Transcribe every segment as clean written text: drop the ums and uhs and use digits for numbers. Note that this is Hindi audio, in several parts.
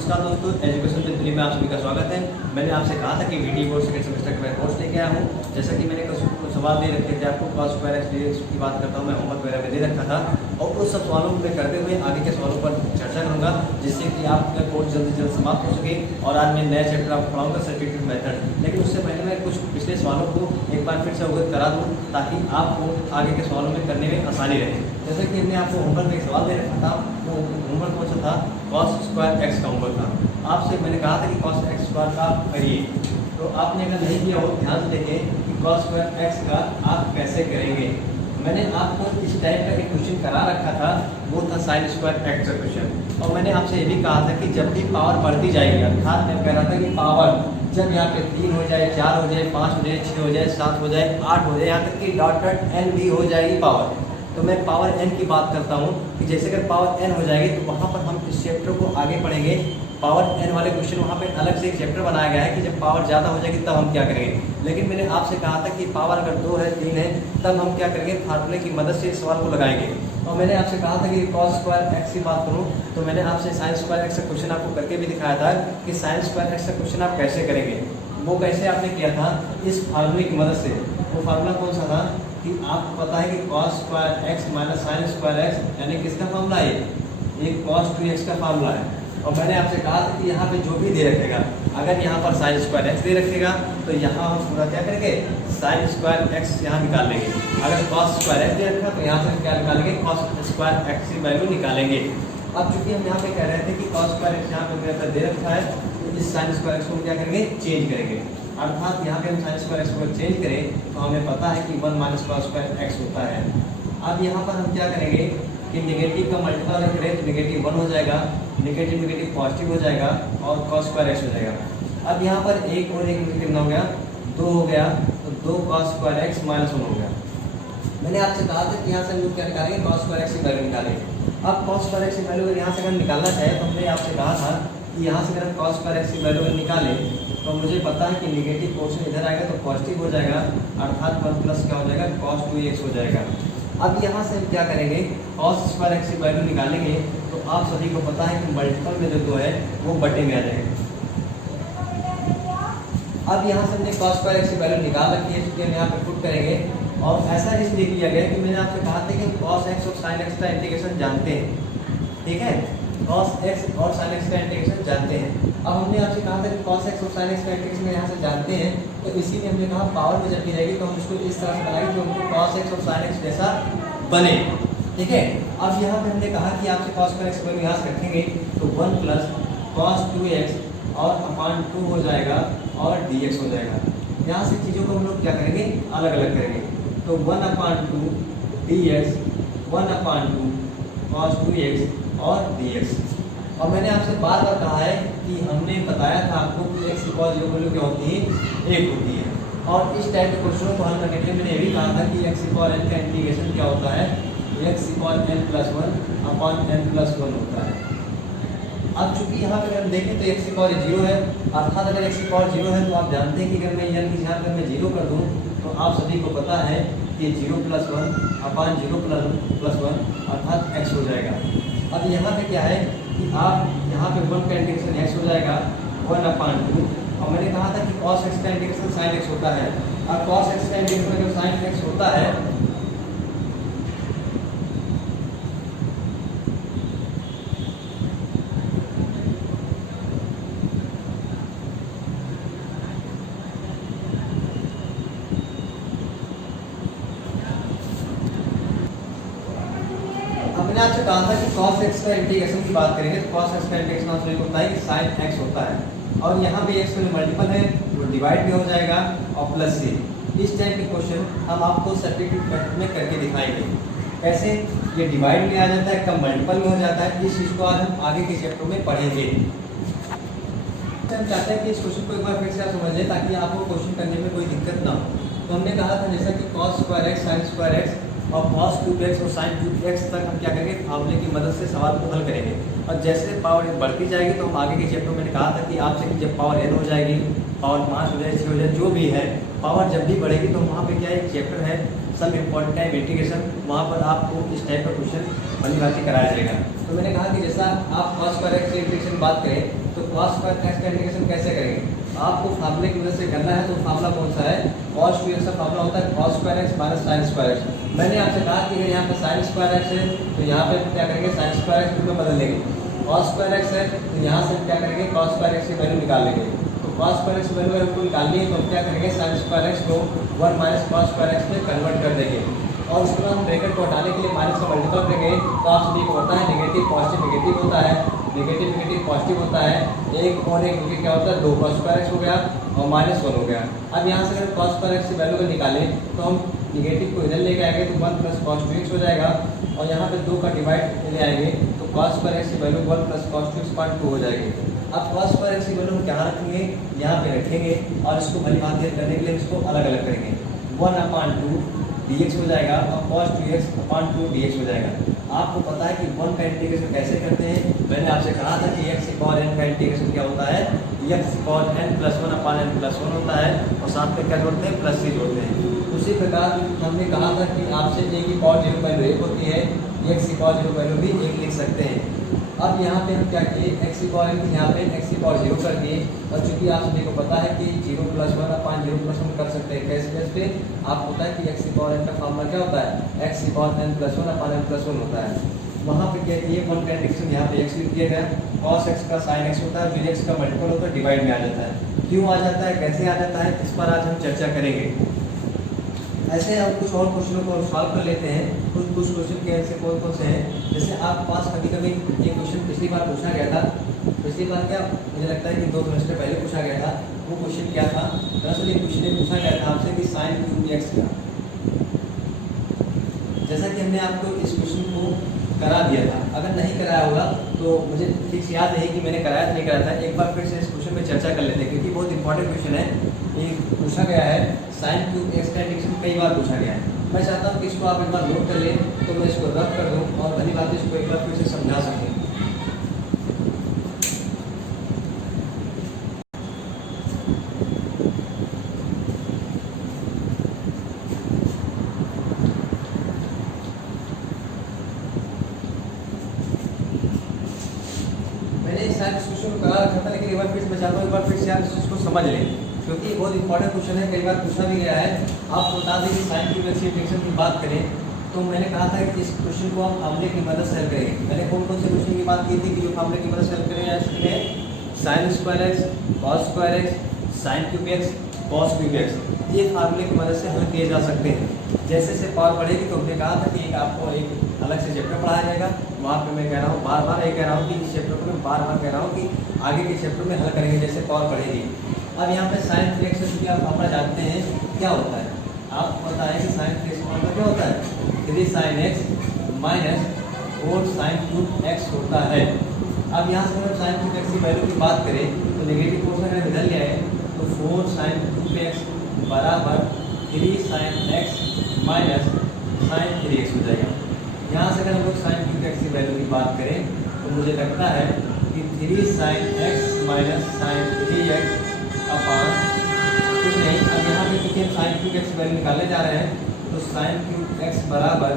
नमस्कार दोस्तों, एजुकेशन विद में आप सभी का स्वागत है। मैंने आपसे कहा था कि वीटी बोर्ड सेकंड सेमेस्टर का मैं कोर्स लेके आया हूँ। जैसा कि मैंने कुछ सवाल दे रखे थे आपको, कॉस स्क्वायर एक्स डीएक्स की बात करता हूँ, मैं होमवर्क वगैरह में दे रखा था और उस सब सवालों को करते हुए आगे के सवालों पर चर्चा करूँगा, जिससे कि आपका कोर्स जल्द से जल्द समाप्त हो सके। और आज मैं नया चैप्टर आपको पढ़ाऊँगा, सब्स्टिट्यूट मेथड। लेकिन उससे पहले मैं कुछ पिछले सवालों को एक बार फिर से अवगत करा दूँ, ताकि आपको आगे के सवालों में करने में आसानी रहे। जैसे कि हमने आपको होमवर्क में एक सवाल दे रखा था, वो होमवर्क कौन सा था? कॉस स्क्वायर एक्स का होमवर्क था। आपसे मैंने कहा था कि कॉस एक्स स्क्वायर का करिए, तो आपने अगर नहीं किया हो ध्यान से देखें कि कॉस स्क्वायर एक्स का आप कैसे करेंगे। मैंने आपको इस टाइप का एक क्वेश्चन करा रखा था, वो था साइन स्क्वायर एक्स का क्वेश्चन। और मैंने आपसे ये भी कहा था कि जब भी पावर बढ़ती जाएगी, अर्थात मैं कह रहा था कि पावर जब यहाँ पे 3 हो जाए, 4 हो जाए, 5 हो जाए, 6 हो जाए, 7 हो जाए, 8 हो जाए, यहाँ तक कि डॉट एन भी हो जाएगी पावर। तो मैं पावर एन की बात करता हूँ कि जैसे अगर पावर एन हो जाएगी तो वहाँ पर हम इस चैप्टर को आगे पढ़ेंगे। पावर एन वाले क्वेश्चन वहाँ पे अलग से एक चैप्टर बनाया गया है कि जब पावर ज़्यादा हो जाएगी तब हम क्या करेंगे। लेकिन मैंने आपसे कहा था कि पावर अगर 2 है, 3 है, तब हम क्या करेंगे, फार्मूले की मदद से इस सवाल को लगाएंगे। और मैंने आपसे कहा था कि कॉस स्क्वायर एक्स की बात करूँ तो मैंने आपसे साइन स्क्वायर एक्स का क्वेश्चन आपको करके भी दिखाया था कि साइन स्क्वायर एक्स का क्वेश्चन आप कैसे करेंगे। वो कैसे आपने किया था, इस फार्मूले की मदद से। वो फार्मूला कौन सा था कि आपको पता है कि cos square X minus sine square x यानी किसका फार्मूला है, ये कॉस 2x का फार्मूला है। और मैंने आपसे कहा था कि यहाँ पे जो भी दे रखेगा, अगर यहाँ पर साइन स्क्वायर एक्स दे रखेगा तो यहाँ हम पूरा क्या करेंगे, साइन स्क्वायर एक्स यहाँ निकाल लेंगे। अगर कॉस स्क्वायर एक्स दे रखा तो यहाँ से क्या निकालेंगे, कॉस स्क्वायर एक्स की वैल्यू निकालेंगे। अब चूंकि हम यहाँ पे कह रहे थे कि कॉस स्क्वायर एक्स यहाँ पे दे रखा है, तो इस साइन स्क्वायर एक्स को क्या करेंगे, चेंज करेंगे। अर्थात यहाँ पे हम साइन स्क्वायर एक्स को चेंज करें तो हमें पता है कि 1 माइनस कॉस स्क्वायर एक्स होता है। अब यहाँ पर हम क्या करेंगे कि नेगेटिव का मल्टीपल करें तो नेगेटिव 1 हो जाएगा, नेगेटिव नेगेटिव पॉजिटिव हो जाएगा और कॉस स्क्वायर एक्स हो जाएगा। अब यहाँ पर एक और एक कितना हो गया, 2 हो गया, तो 2 कॉस स्क्वायर एक्स माइनस 1 हो गया। मैंने आपसे कहा था कि यहाँ से हम लोग क्या निकालेंगे, कॉस स्क्वायर एक्स की वैल्यू निकालेंगे। अब कॉस स्क्वायर एक्स की वैल्यू अगर यहाँ से अगर निकालना चाहे तो हमने आपसे कहा था कि यहाँ से अगर हम कॉस स्क्वायर एक्स की वैल्यू अगर निकालें तो मुझे पता है कि नेगेटिव पोर्शन इधर आएगा तो पॉजिटिव हो जाएगा, अर्थात 1 प्लस क्या हो जाएगा, कॉस 2x हो जाएगा। अब यहाँ से हम क्या करेंगे, कॉस स्क्वायर एक्स की वैल्यू निकालेंगे तो आप सभी को पता है कि मल्टीपल में जो 2 है वो बटे में आ जाएगा। अब यहाँ से हमने कॉस स्क्वायर एक्स की वैल्यू निकाल रखी है, क्योंकि हम यहाँ पे पुट करेंगे। और ऐसा इसलिए किया गया कि मैंने आपसे कहा था कि कॉस एक्स और साइन एक्स का इंटीग्रेशन जानते हैं, ठीक है, कॉस एक्स और साइन एक्स का इंटीग्रेशन जानते हैं। अब हमने आपसे कहा था कि कॉस एक्स और साइन एक्स का इंटीग्रेशन यहाँ से जानते हैं, तो इसीलिए हमने कहा पावर में जब भी रहेगी तो हम इसको इस तरह से बनाएंगे जो हमको कॉस एक्स और साइन एक्स जैसा बने, ठीक है। अब यहाँ पे हमने कहा कि आपसे कॉस स्क्वायर एक्स वैल्यू यहाँ से रखेंगे तो 1 प्लस कॉस 2x और अपान 2 हो जाएगा और dx हो जाएगा। यहाँ से चीज़ों को हम लोग क्या करेंगे, अलग अलग करेंगे। तो 1/2 dx, 1/2 cos 2x और dx। और मैंने आपसे बार बार कहा है कि हमने बताया था आपको कि x की cos 0 वैल्यू क्या होती है, 1 होती है। और इस टाइप के क्वेश्चनों को हल करने के लिए मैंने ये भी कहा था कि x की cos n का इंटीग्रेशन क्या होता है, x की cos n + 1 अपान n + 1 होता है। अब चूंकि यहाँ पे हम देखें तो x की cos 0 है, अर्थात अगर x की cos 0 है तो आप जानते हैं कि अगर मैं n की जगह अगर मैं 0 कर दूँ तो आप सभी को पता है कि 0 + 1 अपान 0 + 1 अर्थात x हो जाएगा। अब यहाँ पे क्या है कि आप यहाँ पे 1 का इंटीग्रेशन x हो जाएगा 1/2। और मैंने कहा था कि cos x का इंटीग्रेशन sin x होता है, और cos x का इंटीग्रेशन अगर sin x होता है आपसे कहा था कि cos x का इंटीग्रेशन की बात करेंगे तो cos x का इंटीग्रेशन आप सभी को पता है कि sin x होता है, और यहाँ पे x में मल्टीपल है वो डिवाइड भी हो जाएगा और प्लस से। इस टाइप के क्वेश्चन हम आपको सब्स्टिट्यूट मेथड में करके दिखाएंगे। कैसे, ये डिवाइड में आ जाता है, कम मल्टीपल में हो जाता है। इस चीज़ को आज हम आगे के चैप्टर में पढ़ेंगे। हम चाहते हैं कि इस क्वेश्चन को एक बार फिर से आप समझ लें ताकि आपको क्वेश्चन करने में कोई दिक्कत ना हो। तो हमने कहा था जैसा कि cos square x, sine square X और cos 2x और sin 2x तक हम क्या करेंगे, फार्मूले की मदद से सवाल को हल करेंगे। और जैसे पावर बढ़ती जाएगी तो हम आगे के चैप्टर में कहा था कि आपसे कि जब पावर n हो जाएगी, पावर 5 हो जाए, 6 हो जाए, जो भी है पावर जब भी बढ़ेगी तो वहाँ पे क्या एक चैप्टर है सम इम्पॉर्टेंट टाइम इंटीग्रेशन, वहाँ पर आपको इस टाइप का क्वेश्चन भली भांति कराया जाएगा। तो मैंने कहा कि जैसा आप cos स्क्वायर एक्स की इंटीग्रेशन बात करें तो cos स्क्वायर x का इंटीग्रेशन कैसे करेंगे? आपको फार्मूले की मदद से करना है। तो फार्मूला कौन सा है? cos 2x का फार्मूला होता है cos square x minus sin square x। मैंने आपसे कहा कि अगर यहाँ पे sin स्क्वायर x है तो यहाँ पे क्या करेंगे, sin स्क्वायर x को बदल लेंगे। cos स्क्वायर x है तो यहाँ से क्या करेंगे, cos स्क्वायर x की वैल्यू निकाल लेंगे। तो cos स्क्वायर x की वैल्यू हमको निकालनी है तो हम क्या करेंगे, sin स्क्वायर x को 1 माइनस cos स्क्वायर x में कन्वर्ट कर देंगे। और उसके बाद हम ब्रैकेट को हटाने के लिए माइनस का मल्टीपल करेंगे। तो आप सभी को पता है नेगेटिव पॉजिटिव नेगेटिव होता है, नेगेटिव नेगेटिव पॉजिटिव होता है। एक और एक मिलकर क्या होता है, 2 cos स्क्वायर x हो गया और माइनस 1 हो गया। अब यहाँ से अगर cos स्क्वायर x की वैल्यू को निकालें तो हम निगेटिव को इधर लेके आएंगे तो 1 प्लस cos 2x हो जाएगा और यहाँ पे 2 का डिवाइड ले आएंगे तो cos स्क्वायर x की वैल्यू 1 प्लस cos 2x/2 हो जाएगी। अब cos स्क्वायर x की वैल्यू हम कहाँ रखेंगे, यहाँ पे रखेंगे और इसको भली भांति करने के लिए इसको अलग अलग करेंगे। 1/2 dx हो जाएगा और cos 2x/2 dx हो जाएगा। आपको पता है कि 1 का इंटीग्रेशन कैसे करते हैं? मैंने आपसे कहा था कि x cos n का इंटीग्रेशन क्या होता है, x cos n + 1/n+1 होता है और साथ में क्या जोड़ते हैं, प्लस ही जोड़ते हैं। उसी प्रकार हमने कहा था कि आपसे a की cos 0 वैल्यू 1 होती है, x की cos 0 वैल्यू भी 1 लिख सकते हैं। अब यहाँ पे हम क्या किए, x की cos n यहाँ पे x की cos 0 कर दिए और चूंकि आप सभी को पता है कि 0 + 1/0+1 कर सकते हैं। कैसे बेस पे? आपको पता है कि x की cos n का फार्मूला क्या होता है, x की cos n + 1/n+1 होता है। वहाँ पे क्या किए, 1 का इंटीग्रेशन यहाँ पे x लिख दिया गया, cos x का sin x होता है, फिर x का मल्टीपल होता है, डिवाइड में आ जाता है। क्यों आ जाता है, कैसे आ जाता है, इस पर आज हम चर्चा करेंगे। ऐसे हम कुछ और क्वेश्चनों को सॉल्व कर लेते हैं। कुछ क्वेश्चन के ऐसे कौन कौन से हैं, जैसे आप पास कभी ये क्वेश्चन पिछली बार पूछा गया था। पिछली बार क्या मुझे लगता है कि 2 सेमेस्टर पहले पूछा गया था। वो क्वेश्चन क्या था, दरअसल ये क्वेश्चन पूछा गया था आपसे कि sin क्यूब x का। जैसा कि हमने आपको इस क्वेश्चन को करा दिया था, अगर नहीं कराया होगा तो मुझे फिक्स याद नहीं कि मैंने कराया था नहीं कराया था। एक बार फिर से इस क्वेश्चन पे चर्चा कर लेते हैं क्योंकि बहुत इंपॉर्टेंट क्वेश्चन है। ये पूछा गया है sin क्यूब x का इंटीग्रेशन कई बार पूछा गया है। मैं चाहता हूँ कि इसको आप एक बार नोट कर लें तो मैं इसको रब कर दूँ और भली बात इसको एक बार फिर से समझा सकूँ। लेकिन एक बार फिर मैं चाहता हूँ एक बार फिर से आप इस चीज़ को समझ लें क्योंकि बहुत इंपॉर्टेंट क्वेश्चन है, कई बार पूछा भी गया है। आप बता दें कि sin क्यूब x इंटीग्रेशन की बात करें तो मैंने कहा था कि इस क्वेश्चन को हम फार्मूले की मदद से हल करेंगे। मैंने कौन कौन से क्वेश्चन की बात की थी कि जो फार्मूले की मदद से हल करेंगे, इसमें sin square x, cos square x, sin cube x, cos cube x, ये फार्मूले की मदद से हल किए जा सकते हैं। जैसे जैसे पावर बढ़ेगी तो हमने कहा था कि एक आपको एक अलग से चैप्टर पढ़ाया जाएगा। वहाँ पे मैं कह रहा हूँ बार बार ये कह रहा हूँ कि इस चैप्टर को मैं बार बार कह रहा हूँ कि आगे के चैप्टर में हल करेंगे जैसे पावर बढ़ेगी। अब यहाँ पे sin 3x क्योंकि आप फार्मूला जानते हैं क्या होता है, आपको पता है कि sin 3x फार्मूला क्या होता है, 3 sin x minus 4 sin cube x होता है। अब यहाँ से अगर sin क्यूब x की वैल्यू की बात करें तो नेगेटिव पोर्शन अगर इधर ले आए तो 4 sin क्यूब x बराबर 3 sin x minus sin 3x हो जाएगा। यहाँ से अगर हम लोग sin क्यूब x की वैल्यू की बात करें तो मुझे लगता है कि 3 sin x minus sin 3x अपान कुछ नहीं। अब यहाँ पे क्योंकि हम sin क्यूब x वैल्यू निकालने जा रहे हैं तो sin क्यूब x बराबर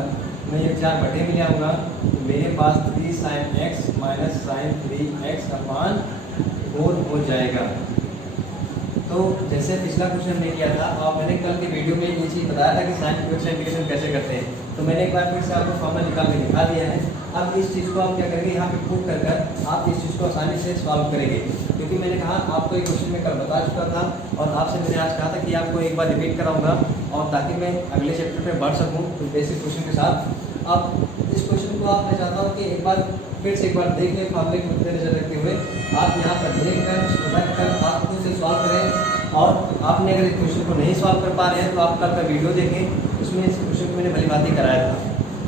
मैं ये 4 बटे में ले आऊँगा तो मेरे पास 3 sin x minus sin 3x अपान 4 हो जाएगा। तो जैसे पिछला क्वेश्चन हमने किया था और मैंने कल के वीडियो में ये चीज़ बताया था कि sin क्यूब x इंटीग्रेशन कैसे करते हैं, तो मैंने एक बार फिर से आपको फॉर्मूला निकाल के दिखा दिया है। अब इस चीज़ को आप क्या करेंगे, यहाँ पे पुट कर आप इस चीज़ को आसानी से सॉल्व करेंगे क्योंकि मैंने कहा आपको एक क्वेश्चन में कल बता चुका था और आपसे मैंने आज कहा था कि आपको एक बार रिपीट कराऊंगा और ताकि मैं अगले चैप्टर पे बढ़ सकूँ तो बेसिक क्वेश्चन के साथ। अब इस क्वेश्चन को आप मैं चाहता हूँ कि एक बार फिर से एक बार देख लें फार्मूले को मद्देनजर रखते हुए आप यहाँ पर देख कर उसको रख कर आप खुद से सॉल्व करें। और आपने अगर इस क्वेश्चन को नहीं सॉल्व कर पा रहे हैं तो आप कल का वीडियो देखें, उसमें इस क्वेश्चन को मैंने भली बात कराया था।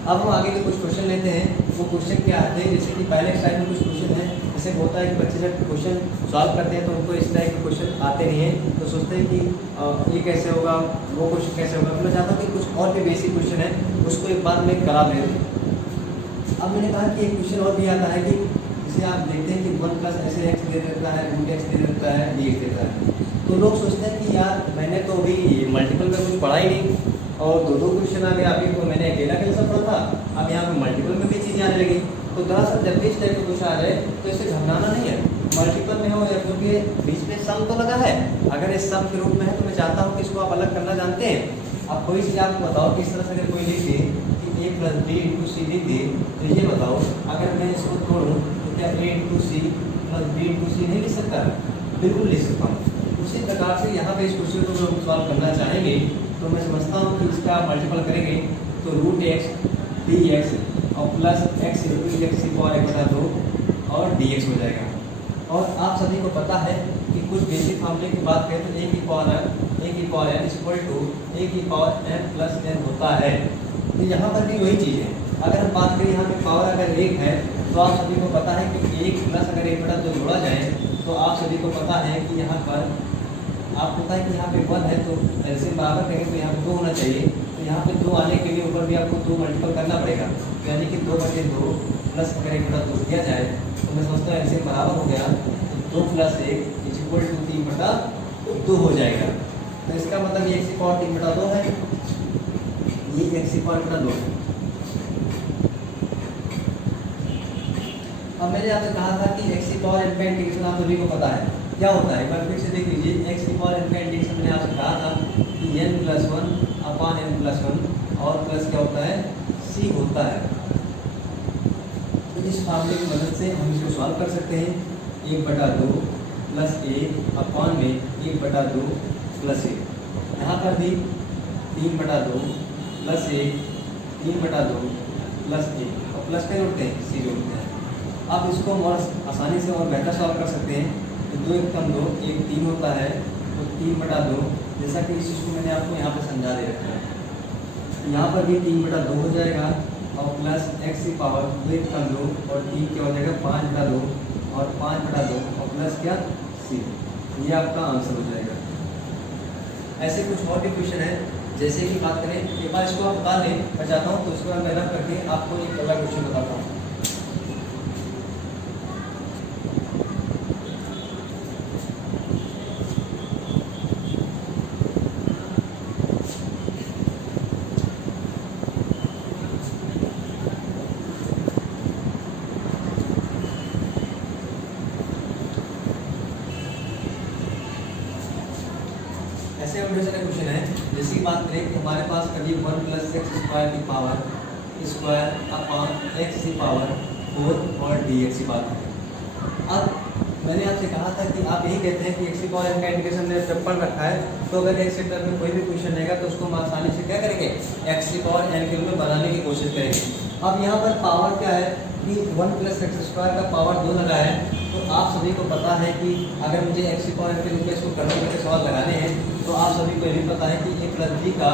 अब हम आगे के कुछ क्वेश्चन लेते हैं। वो क्वेश्चन क्या आते हैं, जैसे कि पहले स्लाइड में कुछ क्वेश्चन है, जैसे होता है कि बच्चे जब क्वेश्चन सॉल्व करते हैं तो उनको इस तरह के क्वेश्चन आते नहीं हैं तो सोचते हैं कि ये कैसे होगा, वो क्वेश्चन कैसे होगा। मैं चाहता हूँ कि कुछ और भी बेसिक क्वेश्चन है उसको एक बार मैं करा दे दूँ। अब मैंने कहा कि एक क्वेश्चन और भी आता है कि जिसे आप देखते हैं कि 1 प्लस ऐसे x दे देता है, रूट x दे देता है, dx देता है। तो लोग सोचते हैं कि यार मैंने तो अभी मल्टीपल में कुछ पढ़ा ही नहीं और दो क्वेश्चन आ गए, अभी तो मैंने अकेला कैसे पढ़ा था, अब यहाँ पे मल्टीपल में भी चीज़ें आने लगी। तो दरअसल जब भी इस टाइप का क्वेश्चन आ जाए तो इससे घबराना नहीं है। मल्टीपल में हो या क्योंकि बीच में सम तो लगा है, अगर इस सम के रूप में है तो मैं चाहता हूँ कि इसको आप अलग करना जानते हैं। अब कोई चीज़ आपको बताओ कि इस तरह से अगर कोई लिख दे कि a प्लस बी इंटू सी लिख दे, तो ये बताओ अगर मैं इसको तोड़ूँ तो क्या a into C plus B into C नहीं लिख सकता? बिल्कुल लिख सकता हूँ। उसी प्रकार से यहाँ पे इस क्वेश्चन को जब हम सॉल्व करना चाहेंगे तो मैं समझता हूँ कि इसका आप मल्टीपल करेंगे तो रूट एक्स डी एक्स और प्लस एक्स इंटू एक्स की पावर एक बटा 2 और डी एक्स हो जाएगा। और आप सभी को पता है कि कुछ बेसिक फॉर्मूले की बात करें तो ए की power n is equal to A की पावर n प्लस n होता है। तो यहाँ पर भी वही चीज़ है। अगर हम बात करें यहाँ पे पावर अगर 1 है तो आप सभी को पता है कि 1 प्लस अगर 1 बटा 2 जोड़ा जाए तो आप सभी को पता है कि यहाँ पर आपको पता है कि यहाँ पे 1 है तो एलसीएम बराबर करेंगे तो यहाँ पे 2 होना चाहिए। तो यहाँ पे 2 आने के लिए ऊपर भी आपको 2 मल्टीपल करना पड़ेगा, तो यानी कि 2/2 प्लस अगर 1 बटा 2 दिया जाए तो मैं समझता हूँ एलसीएम बराबर हो गया 2 प्लस 1 इज इक्वल टू 3/2 हो जाएगा। तो इसका मतलब ये x की पावर 3/2 है, ये x की पावर 3/2 है। अब मैंने आपसे कहा था कि x की पावर n का इंटीग्रेशन आप सभी को पता है क्या होता है। एक बार फिर से देख लीजिए, x की पावर n का इंटीग्रेशन मैंने आपसे कहा था कि n plus 1 upon n plus 1 और प्लस क्या होता है c होता है। तो इस फार्मूले की मदद से हम इसको सॉल्व कर सकते हैं। 1/2 प्लस 1 अपॉन में 1/2 प्लस 1, यहाँ पर भी 3/2 प्लस 1 3/2 प्लस 1 और प्लस पे जोड़ते हैं सी जोड़ते हैं। अब इसको हम और आसानी से और बेहतर सॉल्व कर सकते हैं। तो 2 1 कम 2 1 3 होता है तो 3/2, जैसा कि इस चीज़ को मैंने आपको यहाँ पे समझा दे रखा है। यहाँ पर भी 3/2 हो जाएगा और प्लस x की पावर 2 1 कम 2 और 3 क्या हो जाएगा 5/2 और 5/2 और प्लस क्या c, ये आपका आंसर हो जाएगा। ऐसे कुछ और भी क्वेश्चन है, जैसे कि बात करें एक बार इसको आप बता लें मैं चाहता हूँ, तो इसके बाद मैं रख करके आपको एक अगला क्वेश्चन बताता हूँ। ऐसे ऑपरेशन का क्वेश्चन है, जैसे कि बात करें कि हमारे पास कभी 1 प्लस एक्स स्क्वायर की पावर स्क्वायर अपॉन एक्स की पावर 4 और डी एक्स की बात करें। अब मैंने आपसे कहा था कि आप यही कहते हैं कि एक्स की पावर एन का इंटीग्रेशन मैंने जब पढ़ रखा है, तो अगर एक्स के टर्म में कोई भी क्वेश्चन रहेगा तो उसको हम आसानी से क्या करेंगे एक्स की पावर एन के रूप में बनाने की कोशिश करेंगे। अब यहाँ पर पावर क्या है कि 1 प्लस एक्स स्क्वायर का पावर 2 लगा है, तो आप सभी को पता है कि अगर मुझे एक्स की पावर के रूप में इसको करने के सवाल लगाने हैं तो आप सभी को ये भी पता है कि ए प्लस बी का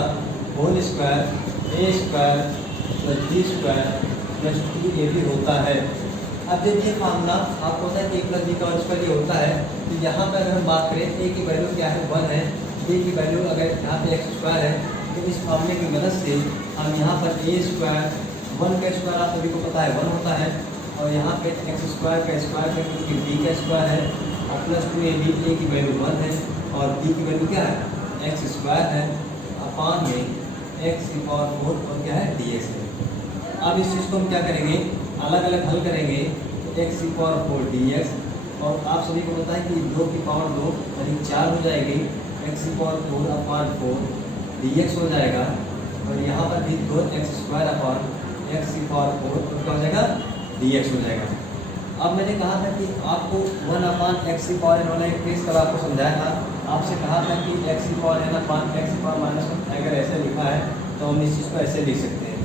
whole square A square plus B square plus 2ab होता है। अब जब ये फार्मूला आपको पता है कि ए प्लस बी का होल स्क्वायर ये होता है, तो यहाँ पर अगर हम बात करें ए की वैल्यू क्या है 1 है, बी की वैल्यू अगर यहाँ पे एक्स स्क्वायर है, तो इस फार्मूले की मदद से हम यहाँ पर ए स्क्वायर 1 का स्क्वायर आप सभी को पता है 1 होता है, और यहाँ पे एक्स स्क्वायर का स्क्वायर है क्योंकि बी का स्क्वायर है, और प्लस 2ab ए की वैल्यू 1 है और बी की वैल्यू क्या है एक्स स्क्वायर है अपॉन में एक्स की पावर 4 और क्या है डी एक्स है। अब इस चीज़ को हम क्या करेंगे अलग अलग हल करेंगे, तो एक्स की पावर 4 डी एक्स, और आप सभी को पता है कि 2 की पावर 2 यानी 4 हो जाएगी, एक्स की पावर 4 अपॉन 4 डी एक्स हो जाएगा, और यहाँ पर भी 2 एक्स स्क्वायर अपॉन एक्स की पावर 4 और क्या हो जाएगा डी एक्स हो जाएगा। अब मैंने कहा था कि आपको 1 अपॉन एक्स की पावर एन वाला एक केस कल आपको समझाया था, आपसे कहा था कि एक्स की पावर एन अपॉन एक्स की पावर -1 अगर ऐसे लिखा है तो हम इस चीज़ को ऐसे लिख सकते हैं।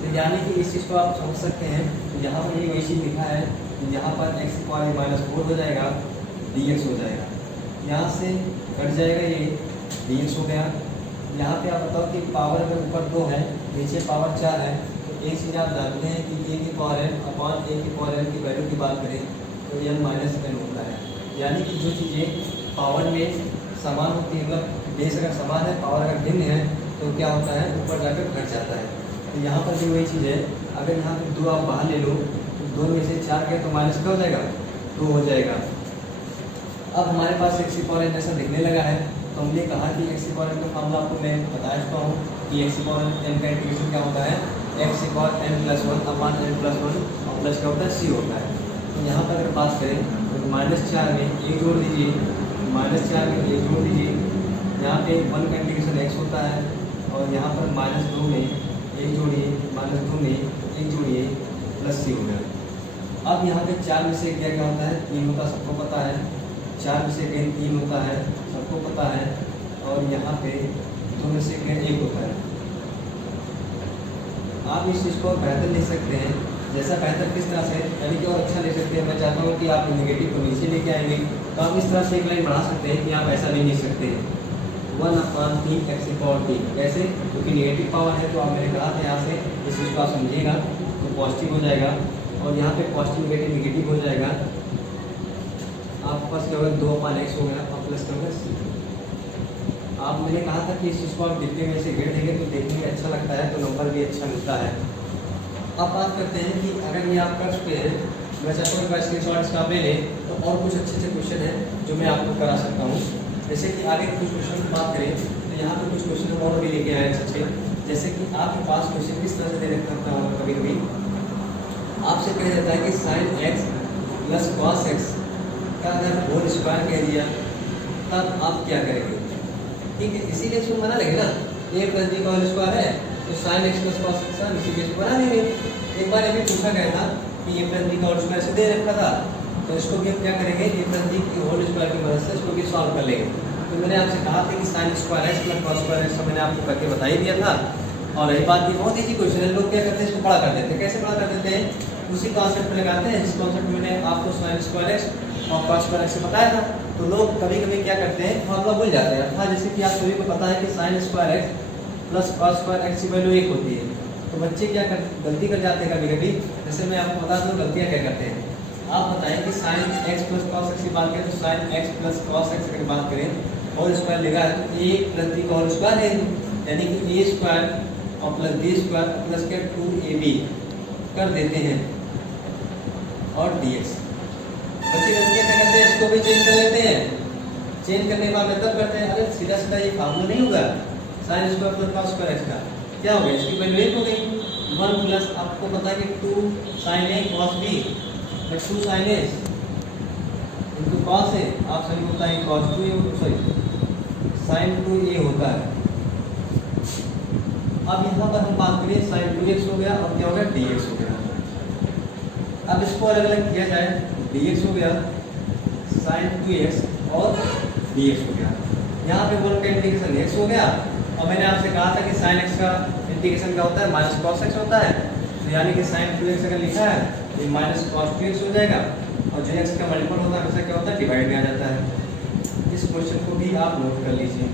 तो यानी कि इस चीज़ को आप समझ सकते हैं, तो यहाँ पर ये वही चीज़ लिखा है, तो यहाँ पर एक्स की पावर -4 हो जाएगा डी एक्स हो जाएगा, यहाँ से कट जाएगा ये डी एक्स हो गया। यहाँ पे आप बताओ कि पावर अगर ऊपर 2 है नीचे पावर 4 है, एक चीज़ आप जानते हैं कि ए की पावर एन अपॉन ए की पावर एन की वैल्यू की बात करें तो n -n होता है। यानी कि जो चीज़ें पावर में समान होती है, मतलब बेस अगर समान है पावर अगर भिन्न है तो क्या होता है ऊपर जाकर घट जाता है। तो यहाँ पर भी वही चीज़ है, अगर यहाँ पर 2 आप बाहर ले लो तो 2 में से 4 गए तो माइनस क्या हो जाएगा 2 हो जाएगा। अब हमारे पास एक्स की पावर एन जैसा दिखने लगा है, तो हमने कहा कि एक्स की पावर एन का फार्मूला आपको मैं बता चुका हूँ कि एक्स की पावर एन का इंटीग्रेशन क्या होता है एक्स की पावर n+1 अपॉन n+1 और प्लस क्या होता है c होता है। तो यहाँ पर अगर बात करें तो तो -4 में एक जोड़ दीजिए, -4 में एक जोड़ दीजिए, यहाँ पे 1 का इंटीग्रेशन x होता है और यहाँ पर -2 में एक जोड़िए, -2 में एक जोड़िए, प्लस c हो गया। अब यहाँ पे 4 में से क्या क्या होता है, 3 होता है, सबको पता है। 4 में से 3 होता है, सबको पता है। और यहाँ पे 2 में से 1 होता है। आप इस चीज़ को बेहतर लिख सकते हैं, जैसा बेहतर किस तरह से, यानी कि और अच्छा ले सकते हैं। मैं चाहता हूँ कि आप नेगेटिव को नीचे लेके आएंगे, तो आप इस तरह से एक लाइन बढ़ा सकते हैं कि आप ऐसा भी लिख सकते हैं 1/3x⁴, कैसे, क्योंकि नेगेटिव पावर है। तो आप मैंने कहा था यहाँ से इस चीज़ को आप समझिएगा तो पॉजिटिव हो जाएगा, और यहाँ पे पॉजिटिव नेगेटिव हो जाएगा। आपके पास क्या होगा, 2/x हो गया और प्लस क्या होगा c। आप मैंने कहा था कि इस चीज़ को आप जितने में से घेर देंगे तो देखने में अच्छा लगता है, तो नंबर भी अच्छा मिलता है। अब बात करते हैं कि अगर ये आप कर चुके हैं, मैं चाहता हूँ स्क्रीनशॉट इसका आप ले लें, तो और कुछ अच्छे अच्छे क्वेश्चन हैं जो मैं आपको करा सकता हूँ। जैसे कि आगे कुछ क्वेश्चन की बात करें तो यहाँ पे कुछ क्वेश्चन और भी लेके आए अच्छे, जैसे कि आपके पास क्वेश्चन किस तरह से दे रखा होगा, कभी कभी आपसे कह जाता है कि sin x plus cos x का अगर होल स्क्वायर कह दिया तब आप क्या करेंगे। ठीक है, इसीलिए इसको बना लेंगे ना, a प्लस b का होल स्क्वायर है तो sin x plus cos x हम इसी केस को बना लेंगे। एक बार अभी पूछा गया था कि a प्लस b का होल स्क्वायर से दे रखा था, तो इसको भी हम क्या करेंगे, a प्लस b की होल स्क्वायर की मदद से इसको भी सॉल्व कर लेंगे। तो मैंने आपसे कहा था कि sin square x plus cos square x मैंने आपको करके बता ही दिया था। और रही बात की बहुत ईजी क्वेश्चन है, लोग क्या करते हैं, इसको बड़ा कर देते हैं। कैसे बड़ा कर देते हैं, उसी कॉन्सेप्ट में लगाते हैं जिस कॉन्सेप्ट मैंने आपको sin स्क्वायर x और cos स्क्वायर x से बताया था। तो लोग कभी कभी क्या करते हैं, फॉर्मूला भूल जाते हैं। अर्थात जैसे कि आप सभी को पता है कि sin square x plus cos square x की वैल्यू 1 होती है, तो बच्चे क्या गलती कर जाते हैं कभी कभी। जैसे मैं आपको बता दूँ गलतियाँ क्या करते हैं। आप बताएं कि sin x plus cos x की बात करें तो sin x plus cos x की बात करें, होल स्क्वायर लिखा है तो a प्लस b का होल स्क्वायर है, यानी कि a स्क्वायर और प्लस b स्क्वायर प्लस के 2ab कर देते हैं और dx। बच्चे गलतियाँ क्या करते हैं, इसको भी चेंज कर लेते हैं। चेंज करने के बाद मतलब करते हैं, अरे सीधा सीधा ये फार्मूला नहीं होगा sin square plus cos square x का, क्या हो गया, इसकी वैल्यू 1 हो गई। 1 प्लस आपको पता है कि 2 sin a cos b, 2 sin a into cos a, आप सभी को पता है cos 2a, sorry sin 2a होता है। अब यहाँ पर हम बात करें sin 2x हो गया और क्या हो गया, dx हो गया। अब इसको अलग अलग किया जाए, dx हो गया, sin 2x और dx हो गया। यहाँ पे 1 का इंटीग्रेशन x हो गया, और मैंने आपसे कहा था कि sin x का इंटीग्रेशन क्या होता है, माइनस cos x होता है। तो यानी कि sin 2x अगर लिखा है तो ये माइनस cos 2x हो जाएगा, और जो x का मल्टीपल होता है हमेशा क्या होता है, डिवाइड में आ जाता है। इस क्वेश्चन को भी आप नोट कर लीजिए।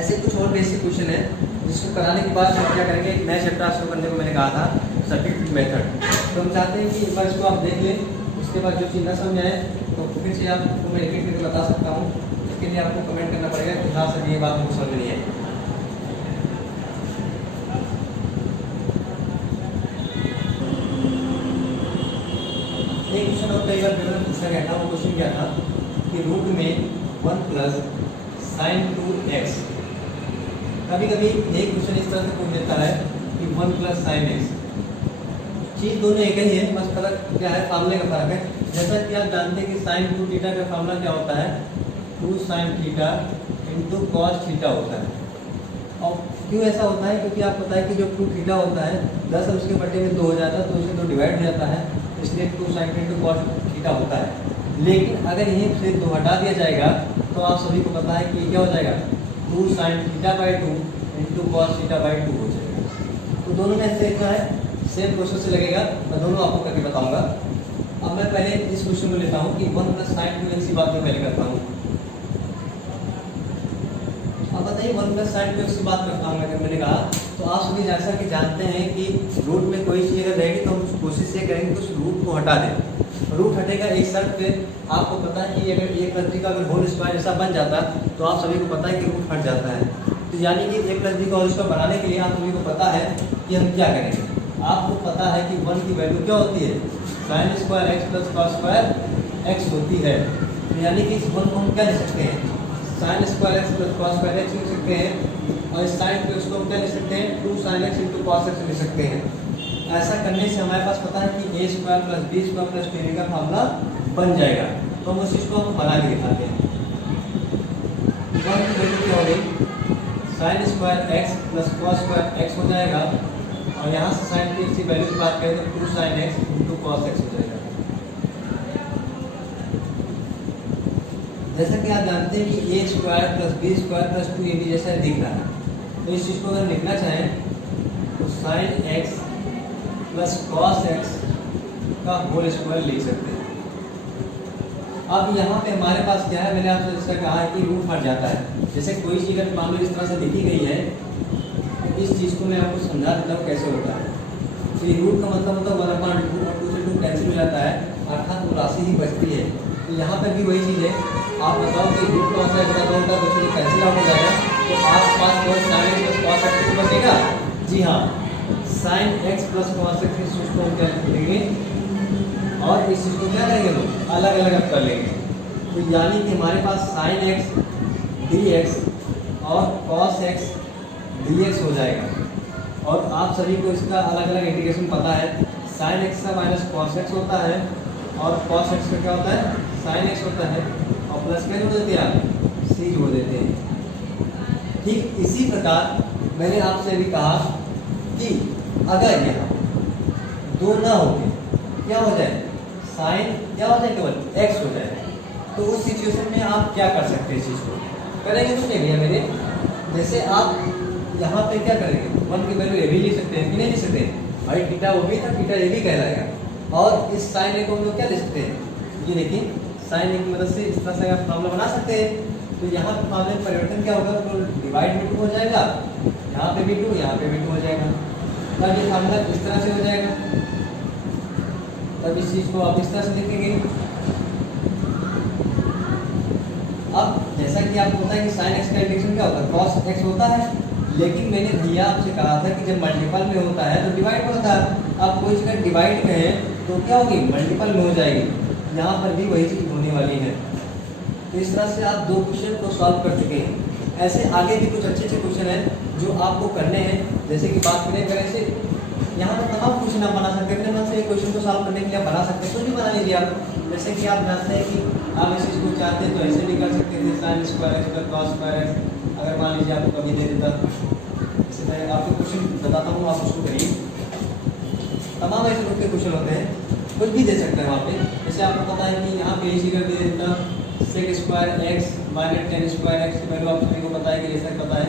ऐसे कुछ और बेसिक क्वेश्चन है जिसको कराने के बाद हम क्या करेंगे, एक नया चैप्टर शुरू करने को मैंने कहा था, सब्स्टिट्यूट मेथड। तो हम चाहते हैं कि एक बार इसको आप देख लें, उसके बाद जो चीज़ ना समझ आए तो फिर से आपको मैं रिपीट करके बता सकता हूँ। इसके लिए आपको कमेंट करना पड़ेगा कि हाँ सर ये बात मुझे समझ नहीं आई। एक क्वेश्चन और कई बार पेपर में पूछा गया था, वो क्वेश्चन क्या था कि रूट में 1 प्लस sin 2x। कभी कभी एक क्वेश्चन इस तरह से पूछ देता है कि 1 प्लस sin x, चीज़ दोनों एक ही है, बस फर्क क्या है, फार्मूले का फर्क है। जैसा कि आप जानते हैं कि sin 2 थीटा का फार्मूला क्या होता है, 2 sin theta into cos theta होता है। और क्यों ऐसा होता है, क्योंकि आप पता है कि जो 2 थीटा होता है 10 और उसके बटे में 2 हो जाता है, तो उससे 2 डिवाइड हो जाता है, इसलिए 2 sin इंटू cos थीटा होता है। लेकिन अगर यहीं से 2 हटा दिया जाएगा तो आप सभी को पता है कि क्या हो जाएगा, 2 sin theta by 2 into cos theta by 2 हो जाएगा। तो दोनों में से क्या है, सेम प्रोसेस से लगेगा, मैं दोनों आपको करके बताऊंगा। अब मैं पहले इस क्वेश्चन को लेता हूँ कि 1 प्लस sin 2x की बात मैं पहले करता हूँ। अब बताइए 1 प्लस sin 2x की बात करता हूँ मैंने कहा, तो आप सभी जैसा कि जानते हैं कि रूट में कोई चीज़ अगर रहेगी तो हम कोशिश ये करेंगे कि उस रूट को हटा दें। रूट हटेगा एक शर्त पे, आपको पता है कि अगर एक प्लस बी का अगर होल स्क्वायर ऐसा बन जाता तो आप सभी को पता है कि रूट हट जाता है। तो यानी कि ए प्लस बी का होल स्क्वायर बनाने के लिए आप सभी को पता है कि हम क्या करेंगे। आपको पता है कि 1 की वैल्यू क्या होती है, sin square x plus cos square x होती है। तो यानी कि इस 1 को हम क्या लिख सकते हैं, sin square x plus cos square x लिख सकते हैं, और इस sin को इसको हम क्या लिख सकते हैं, 2 sin x into cos x लिख सकते हैं। ऐसा करने से हमारे पास पता है कि a square plus b square plus 2ab का फार्मूला बन जाएगा। तो हम उस चीज़ को हम बना के दिखाते हैं। 1 की वैल्यू क्या हो गई, sine square x plus cos square x हो जाएगा, और यहाँ से साइन की इसकी वैल्यू की बात करें तो 2 sine X into cos X हो जाएगा। जैसा कि आप जानते हैं कि A square plus B square plus 2ab जैसा दिख रहा है, तो इस चीज़ को अगर लिखना चाहें तो sine x plus cos x का होल स्क्वायर लिख सकते हैं। अब यहाँ पे हमारे पास क्या है, मैंने आपसे जैसा कहा है कि रूट हट जाता है। जैसे कोई चीज़ अगर मान लो इस तरह से लिखी गई है, तो इस चीज़ को मैं आपको समझा देता हूँ कैसे होता है। तो ये रूट का मतलब होता है 1/2 और 2 से 2 कैंसिल हो जाता है, अर्थात वो राशि ही बचती है। तो यहाँ पर भी वही चीज़ है, आप बताओ कि रूट का मतलब बड़ा कौन होता है, तो कैंसिल आउट हो जाएगा। तो आस-पास कौन sine x plus cos x बचेगा, जी हाँ, sine x plus cos x इस चीज़ को हम क्या लिखेंगे, और इस चीज़ को क्या करेंगे लोग अलग अलग अब कर लेंगे। तो यानी कि हमारे पास साइन एक्स डी एक्स और कॉस एक्स डी एक्स हो जाएगा। और आप सभी को इसका अलग अलग इंटीग्रेशन पता है, साइन एक्स का माइनस कॉस एक्स होता है, और कॉस एक्स का क्या होता है, साइन एक्स होता है, और प्लस क्या जोड़ देते हैं आप, सी जोड़ देते हैं। ठीक इसी प्रकार मैंने आपसे भी कहा कि अगर यहाँ दो ना होते क्या हो जाए, साइन क्या हो जाए, केवल एक्स हो जाए। तो उस सिचुएशन में आप क्या कर सकते हैं, इस चीज़ को करेंगे तो क्या मेरे, जैसे आप यहाँ पे क्या करेंगे, 1 की वैल्यू ए भी ले सकते हैं कि नहीं ले सकते हैं, भाई थीटा वो भी था, थीटा ए भी कहलाएगा। और इस साइन ए को हम लोग क्या ले सकते हैं, ये देखिए साइन ए की मदद से इस तरह से आप फॉर्मूला बना सकते हैं। तो यहाँ पर फॉर्मूले में परिवर्तन क्या होगा, तो डिवाइड में 2 हो जाएगा, यहाँ पे भी 2, यहाँ पे भी 2 हो जाएगा। तब ये फॉर्मूला इस तरह से हो जाएगा, तब इस चीज़ को आप इस तरह से लिखेंगे। अब जैसा कि आपको पता है कि साइन एक्स का इंटीग्रेशन क्या होता है, कॉस एक्स होता है, लेकिन मैंने भैया आपसे कहा था कि जब मल्टीपल में होता है तो डिवाइड में होता है। आप कोई चीज़ डिवाइड कहें तो क्या होगी, मल्टीपल में हो जाएगी। यहाँ पर भी वही चीज़ होने वाली है। तो इस तरह से आप 2 क्वेश्चन को सॉल्व कर चुके हैं। ऐसे आगे भी कुछ अच्छे अच्छे क्वेश्चन हैं जो आपको करने हैं। जैसे कि बात करें से यहाँ पर तमाम क्वेश्चन आप बना सकते हैं, अपने मन से एक क्वेश्चन को सॉल्व करने के लिए आप बना सकते हैं, कुछ भी बना लीजिए आप। जैसे कि आप जानते हैं कि आप इस चीज़ को चाहते हैं तो ऐसे भी कर सकते थे, sine square x plus cos square x. अगर मान लीजिए आपको कभी दे देता, जैसे मैं आपको क्वेश्चन बताता हूँ, आप उसको करिए। तमाम ऐसे ग्रुप के क्वेश्चन होते हैं, कुछ भी दे सकते हैं वहाँ पे। जैसे आपको पता है कि यहाँ पे इसी कर दे देता sec square X minus tan square X की वैल्यू आप सभी को पता है कि ऐसा पता है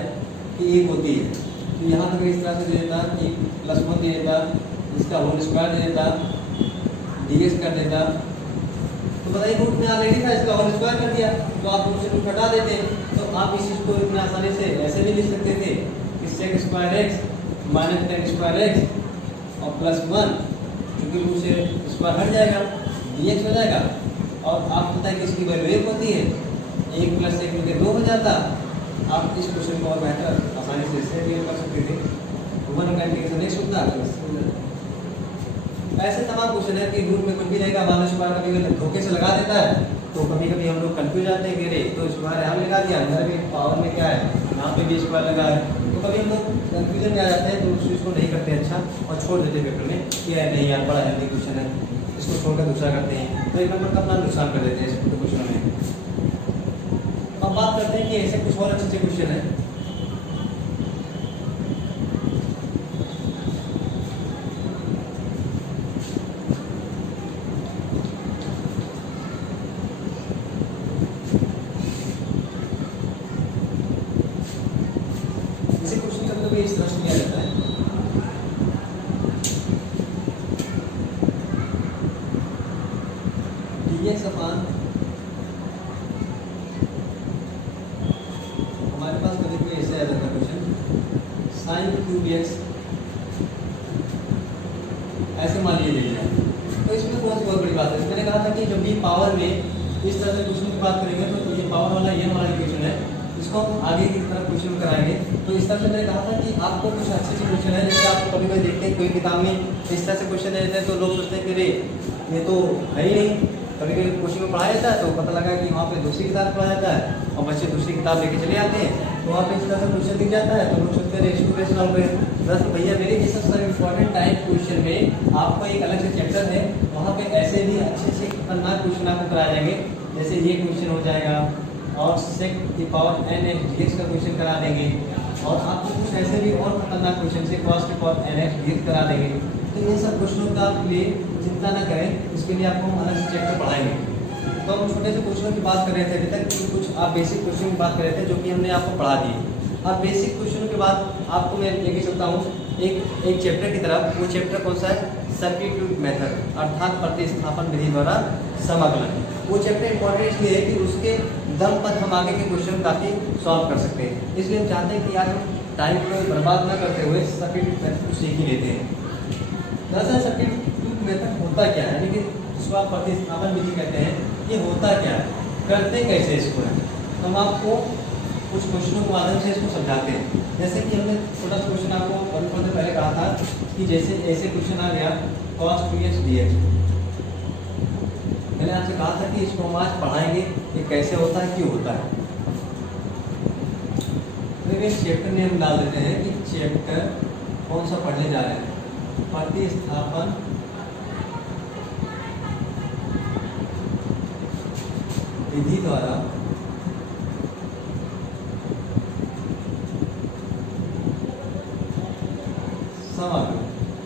कि 1 होती है। तो यहाँ तक इस तरह से दे देता कि +1 दे देता, इसका होल स्क्वायर दे देता, डीएक्स कर देता। तो बताइए रूट में ऑलरेडी था, इसका होल स्क्वायर कर दिया, तो आप रूट से रूट हटा देते। तो आप इस चीज़ को इतनी आसानी से ऐसे भी लिख सकते थे कि sec square X minus tan square X और +1, क्योंकि रूट से स्क्वायर हट जाएगा, डीएक्स हो जाएगा। और आप पता है कि इसकी वैल्यू 1 होती है, 1 + 1 मिलकर 2 हो जाता। आप इस क्वेश्चन को और बेहतर आसानी से इससे भी कर सकते थे। 1 का इंटीग्रेशन x होता है। ऐसे तमाम क्वेश्चन है कि रूट में कुछ भी रहेगा, मान लो स्क्वायर कभी धोखे से लगा देता है, तो कभी कभी हम लोग कंफ्यूज जाते हैं कि अरे तो स्क्वायर यहाँ लगा दिया, अंदर भी पावर में क्या है, यहाँ पे भी स्क्वायर लगा है। तो कभी हम लोग कंफ्यूजन में आ जाते हैं, तो उस चीज़ को नहीं करते अच्छा, और छोड़ देते पेपर में कि यार नहीं यार बड़ा हेल्दी क्वेश्चन है, इसको छोड़कर दूसरा करते हैं, तो 1 नंबर का अपना नुकसान कर देते हैं इस क्वेश्चन में। अब बात करते हैं कि ऐसे कुछ और अच्छे क्वेश्चन है। इसे क्वेश्चन का मतलब इस तरह से किया जाता है, dx अपान हमारे पास कभी कोई ऐसे आ जाता है क्वेश्चन साइन क्यूब एक्स ऐसे मान लीजिए ले लिया। तो इसमें बहुत बड़ी बात है। मैंने कहा था कि जब भी पावर में इस तरह से क्वेश्चन की बात करेंगे तो ये पावर वाला ये हमारा इक्वेशन है, इसको हम आगे की तरफ क्वेश्चन कराएंगे। तो इस तरह से मैंने कहा था कि आपको कुछ अच्छे अच्छे क्वेश्चन है, जैसे आपको कभी कभी देखते हैं कोई किताब में इस तरह से क्वेश्चन दे देते हैं, तो लोग सोचते हैं कि अरे ये तो है ही नहीं। कभी कभी क्वेश्चन में पढ़ाया जाता है तो पता लगा कि वहाँ पे दूसरी किताब पढ़ाया जाता है और बच्चे दूसरी किताब लेके चले आते हैं, तो वहाँ पे इस तरह से क्वेश्चन दिख जाता है, तो लोग सोचते हैं इसको कैसे सॉल्व करें। बस भैया मेरे ये सबसे इम्पोर्टेंट टाइप क्वेश्चन में आपको एक अलग से चैप्टर है, वहाँ पे ऐसे भी अच्छे अच्छे खतरनाक क्वेश्चन आपको कराए जाएंगे। जैसे ये क्वेश्चन हो जाएगा और sec की पावर n x dx का क्वेश्चन करा देंगे, और आपको कुछ ऐसे भी और खतरनाक क्वेश्चन से cos की पावर n x dx करा देंगे। तो ये सब क्वेश्चनों का आप लिए चिंता ना करें, इसके लिए आपको हम अलग से चैप्टर पढ़ाएंगे। तो हम छोटे से क्वेश्चनों की बात कर रहे थे अभी तक, कि कुछ आप बेसिक क्वेश्चन की बात कर रहे थे जो कि हमने आपको पढ़ा दिए। अब बेसिक क्वेश्चन के बाद आपको मैं लेके चलता हूँ एक चैप्टर की तरफ। वो चैप्टर कौन सा है? सब्स्टिट्यूट मेथड, अर्थात प्रतिस्थापन विधि द्वारा समाकलन। वो चैप्टर इंपॉर्टेंट इसलिए है कि उसके दम पर हम आगे के क्वेश्चन काफ़ी सॉल्व कर सकते हैं। इसलिए हम चाहते हैं कि यार हम टाइम को बर्बाद न करते हुए सब्स्टिट्यूट मेथड को सीख ही लेते हैं। दरअसल सब्स्टिट्यूट मेथड होता क्या है, यानी कि जिसको आप प्रतिस्थापन विधि कहते हैं, ये होता क्या है, करते कैसे इसको है। तो हम आपको कुछ क्वेश्चनों के माध्यम से इसको समझाते हैं। जैसे कि हमने छोटा सा क्वेश्चन आपको पढ़ने से पहले कहा था कि जैसे ऐसे क्वेश्चन आ गया cos 2x dx। मैंने आपसे कहा था कि इसको हम आज पढ़ाएंगे कि कैसे होता है, क्यों होता है। तो इस चैप्टर में हम डाल देते हैं कि चैप्टर कौन सा पढ़ने जा रहे हैं, प्रतिस्थापन विधि द्वारा समाकलन।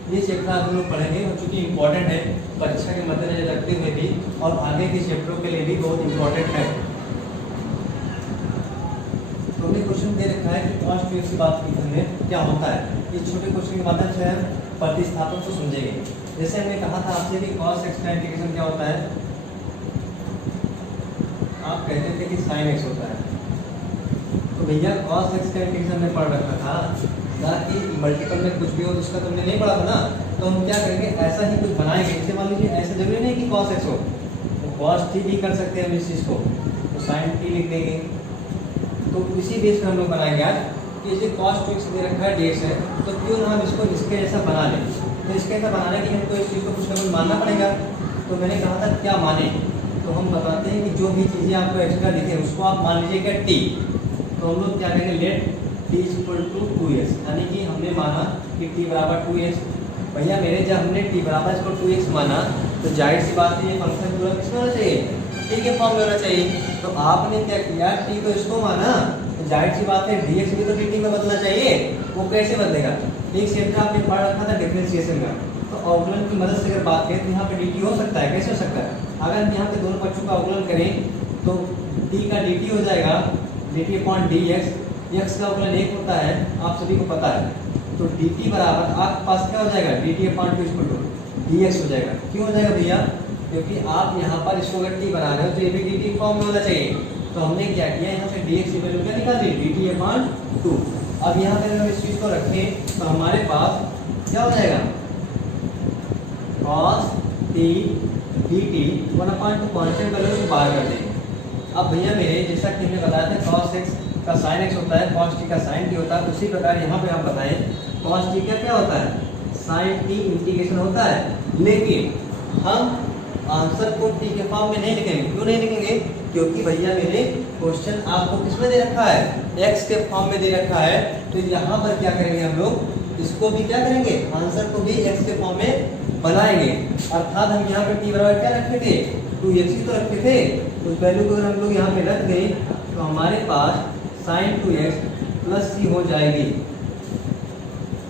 ये चैप्टर आप लोग पढ़ेंगे और चूंकि इम्पोर्टेंट है परीक्षा के मद्देनजर रखते हुए भी, और आगे के चैप्टरों के लिए भी बहुत इम्पोर्टेंट है। तो हमने क्वेश्चन दे रखा है कि cos 2x की बात की हमने क्या होता है। इस छोटे क्वेश्चन के माध्यम से हम प्रतिस्थापन को समझेंगे। जैसे हमने कहा था आपसे कि cos x का इंटीग्रेशन क्या होता है, आप कहते थे कि sin x होता है। तो भैया cos x का इंटीग्रेशन हमने पढ़ रखा था ना, कि मल्टीपल में कुछ भी हो जिसका तुमने नहीं पढ़ा था ना। तो हम क्या करेंगे, ऐसा ही कुछ बनाएंगे। जैसे मान लीजिए ऐसा जरूरी नहीं कि cos x हो, तो cos t भी कर सकते हैं हम इस चीज़ को, तो sin t लिख देंगे। तो इसी बेस पर हम लोग बनाएंगे आज कि जैसे cos 2x दे रखा है dx है, तो क्यों ना हम इसको इसके जैसा बना लें। तो इसके जैसा बनाने के लिए हमको इस चीज़ को कुछ ना कुछ मानना पड़ेगा। तो मैंने कहा था क्या माने, तो हम बताते हैं कि जो भी चीज़ें आपको एक्स्ट्रा दिखे उसको आप मान लीजिएगा t। तो हम लोग क्या करेंगे, लेट t = 2x, यानी कि हमने माना कि t बराबर 2x। भैया मेरे जब हमने t बराबर इसको 2x माना, तो जाहिर सी बात है ये फंक्शन पूरा किसमें होना चाहिए, t के फॉर्म में होना चाहिए। तो आपने क्या किया, t को इसको माना, तो जाहिर सी बात है dx भी तो dt में बदलना चाहिए। वो कैसे बदलेगा, एक चैप्टर आपने पढ़ रखा था डिफरेंशिएशन का, तो अवकलन की मदद से अगर बात करें तो यहाँ पे dt हो सकता है। कैसे हो सकता है, अगर हम यहाँ पे दोनों पक्षों का अवकलन करें तो t का dt हो जाएगा dt/dx। x का अवकलन 1 होता है, आप सभी को पता है। तो dt बराबर आपके पास क्या हो जाएगा, dt/2 dx हो जाएगा। क्यों हो जाएगा भैया, क्योंकि आप यहाँ पर इसको अगर t बना रहे हो तो ये भी dt फॉर्म में होना चाहिए। तो हमने क्या किया, यहाँ से dx की वैल्यू क्या निकाल दी, dt/2। अब यहाँ पे हम इस चीज़ को रखें तो हमारे पास क्या हो जाएगा, cos t dt 1/2 constant value को बाहर कर देंगे। अब भैया मेरे जैसा कि हमने बताया था cos x का sin x होता है, cos t का sin t होता है, उसी प्रकार यहाँ पे हम बताएं cos t का क्या होता है, sin t इंटीग्रेशन होता है। लेकिन हम आंसर को t के फॉर्म में नहीं लिखेंगे। क्यों नहीं लिखेंगे, क्योंकि भैया मेरे क्वेश्चन आपको किसमें दे रखा है, x के फॉर्म में दे रखा है। तो यहाँ पर क्या करेंगे, हम लोग इसको भी क्या करेंगे, आंसर को भी x के फॉर्म में बनाएंगे। अर्थात हम यहाँ पे t बराबर क्या रखे थे, 2x ही तो रखे थे। उस वैल्यू को अगर हम लोग यहाँ पे रख दें तो हमारे पास sin 2x + c हो जाएगी।